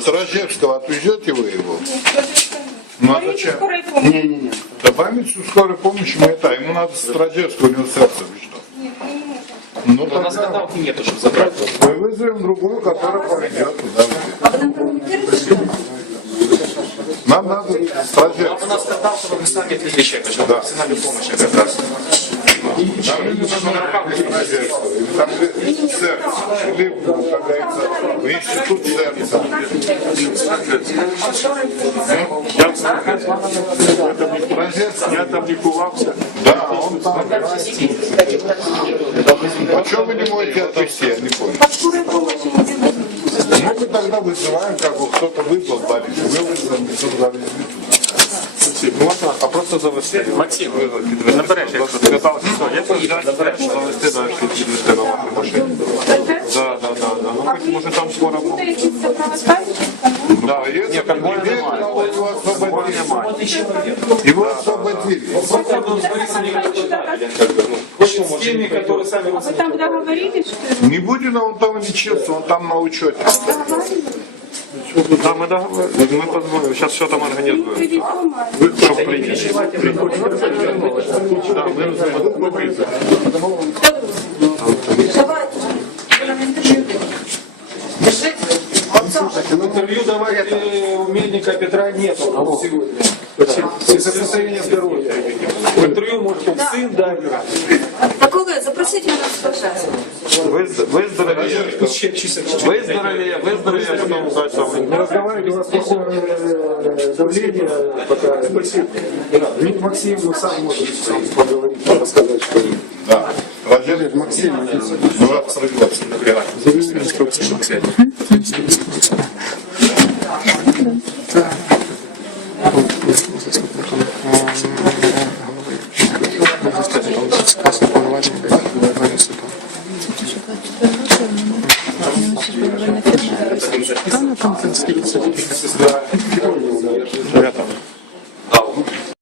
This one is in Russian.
Стражевского отвезете вы его? Ну а зачем? Не, не, не. Да больницу скорой помощи мы это, ему надо Стражевского, у него сердце что. Ну, у нас тогда нету, чтобы забрать. Мы вызовем другую, которая поведет туда. Нам надо сражаться. Нам у нас вы чтобы отвезли человека, да. профессиональную помощь как раз. Нам нужно на руках Там ЦЕРН, Лип, управляется в институт Я там не кувался. Да, он там. А что вы не можете отвезти, я не понял. Ну, мы тогда вызываем, как бы кто-то вызвал больницу, вы вызвали, кто завезли Можна, а просто завести. Максим, набереш, якщо ти катався, все, я поїду, набереш, завести далі, підвести на вашій машині. Да, да, да, да. Ну, хоч, може там скоро буде. Да, если Ні, конвоя теперь немає. его освободили. немає. Его освободили. с теми, которые сами А вы там договорились, что... Не Будина, он там лечился, он там на учете. Да, мы договорились, мы позвоним, сейчас все там организуем. Вы а? что придете? Да, мы В интервью давать умельника Петра нету сегодня. Из-за состояния здоровья В интервью может он сын дать. Такого запросите нас, пожалуйста. Виздоровіє, виздоровіє, виздоровіє, потім далі. Не разговаривайте, у вас плохое э, давление пока. Вид Максим ну, сам может сам поговорить, рассказать, что Да. Рождение Максим, ну, 24 на там конструкція.